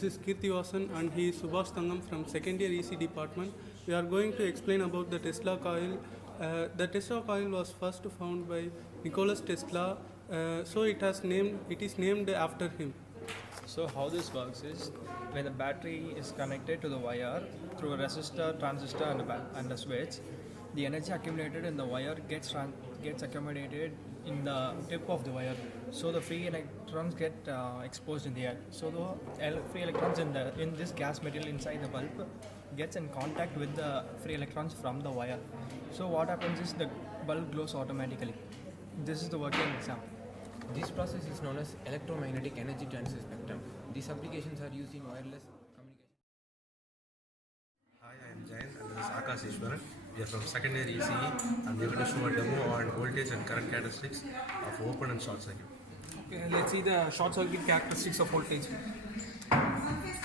this is Kirtivasan and he is Subhash Thangam from second year EC department. We are going to explain about the Tesla coil. The Tesla coil was first found by Nicholas Tesla, so it is named after him. So how this works is, when the battery is connected to the wire through a resistor, transistor and a switch, the energy accumulated in the wire gets accumulated in the tip of the wire. So the free electrons get exposed in the air. So the free electrons in this gas material inside the bulb gets in contact with the free electrons from the wire. So what happens is the bulb glows automatically. This is the working example. This process is known as electromagnetic energy transfer spectrum. These applications are used in wireless communication. Hi, I am Jayan and this is Akash Ishwaran. We are from second year ECE and we are going to show a demo on voltage and current characteristics of open and short circuit. Okay, let's see the short circuit characteristics of voltage.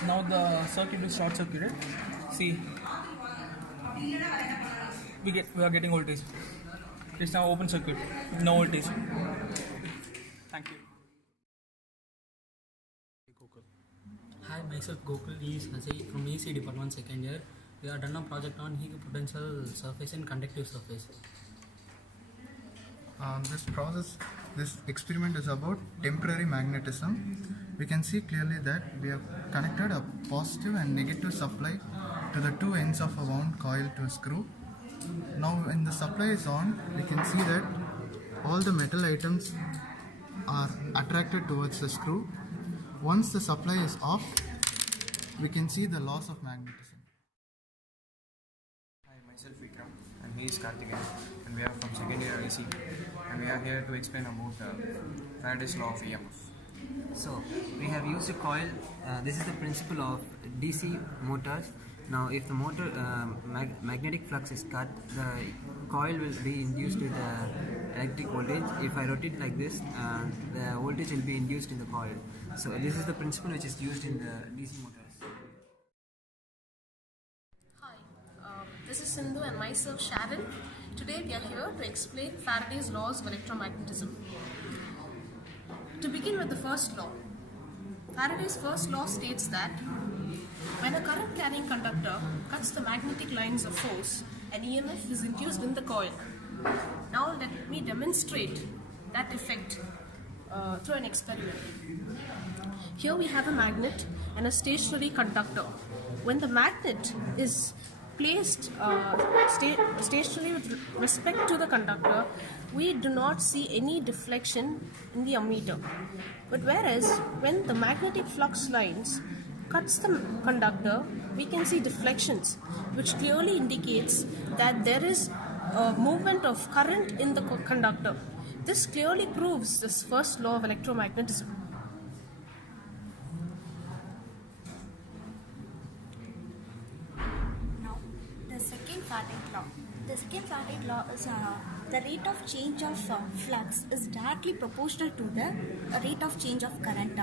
Now the circuit is short circuited. See, we are getting voltage. It's now open circuit, no voltage. Thank you. Hi, myself Gokul. He is Hasai from EC department second year. We have done a project on equipotential surface and conductive surface. This experiment is about temporary magnetism. We can see clearly that we have connected a positive and negative supply to the two ends of a wound coil to a screw. Now when the supply is on, we can see that all the metal items are attracted towards the screw. Once the supply is off, we can see the loss of magnetism. Hi, myself Vikram and he is Karthikeyan and we are from second year IC and we are here to explain about Faraday's law of EMF. So we have used a coil. This is the principle of DC motors. Now if the motor magnetic flux is cut, the coil will be induced with the electric voltage. If I rotate like this, the voltage will be induced in the coil. So this is the principle which is used in the DC motors. Hi, this is Sindhu and myself Sharon. Today we are here to explain Faraday's laws of electromagnetism. To begin with the first law, Faraday's first law states that when a current carrying conductor cuts the magnetic lines of force, an EMF is induced in the coil. Now let me demonstrate that effect through an experiment. Here we have a magnet and a stationary conductor. When the magnet is placed stationary with respect to the conductor, we do not see any deflection in the ammeter. But whereas when the magnetic flux lines cuts the conductor, we can see deflections, which clearly indicates that there is a movement of current in the conductor. This clearly proves this first law of electromagnetism. Now, the second Faraday law. The second Faraday law is the rate of change of flux is directly proportional to the rate of change of current.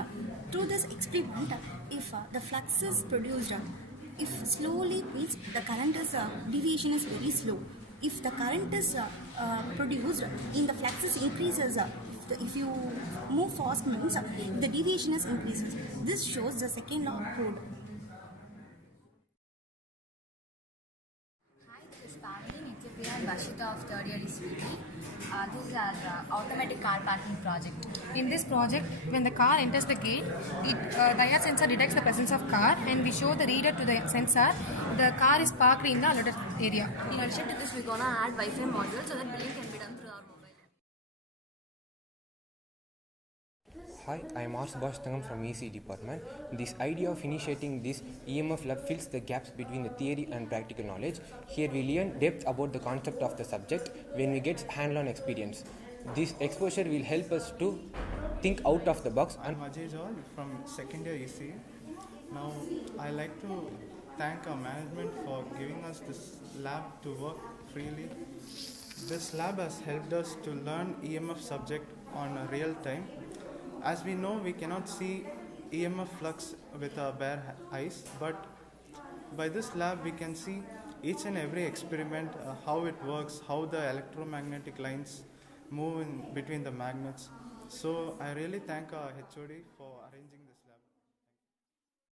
Through this experiment, if the flux is produced, if slowly means the current is deviation is very slow. If the current is produced in the fluxes increases, if you move fast means the deviation is increases. This shows the second law of code. Hi, this is Pavni, Nitya and Vashita of third year ECE. This is our automatic car parking project. In this project, when the car enters the gate, the air sensor detects the presence of car and we show the reader to the sensor. The car is parked in the allotted area. In addition to this, we're going to add Wi-Fi module so that billing can be done through our mobile. Hi, I am Subhash Thangam from EC department. This idea of initiating this EMF lab fills the gaps between the theory and practical knowledge. Here we learn depth about the concept of the subject when we get hand-on experience. This exposure will help us to think out of the box. I'm Ajay Jol from second year EC. Now I like to thank our management for giving us this lab to work freely. This lab has helped us to learn EMF subject on a real time. As we know, we cannot see EMF flux with our bare eyes, but by this lab we can see each and every experiment, how it works, how the electromagnetic lines move in between the magnets. So I really thank our HOD for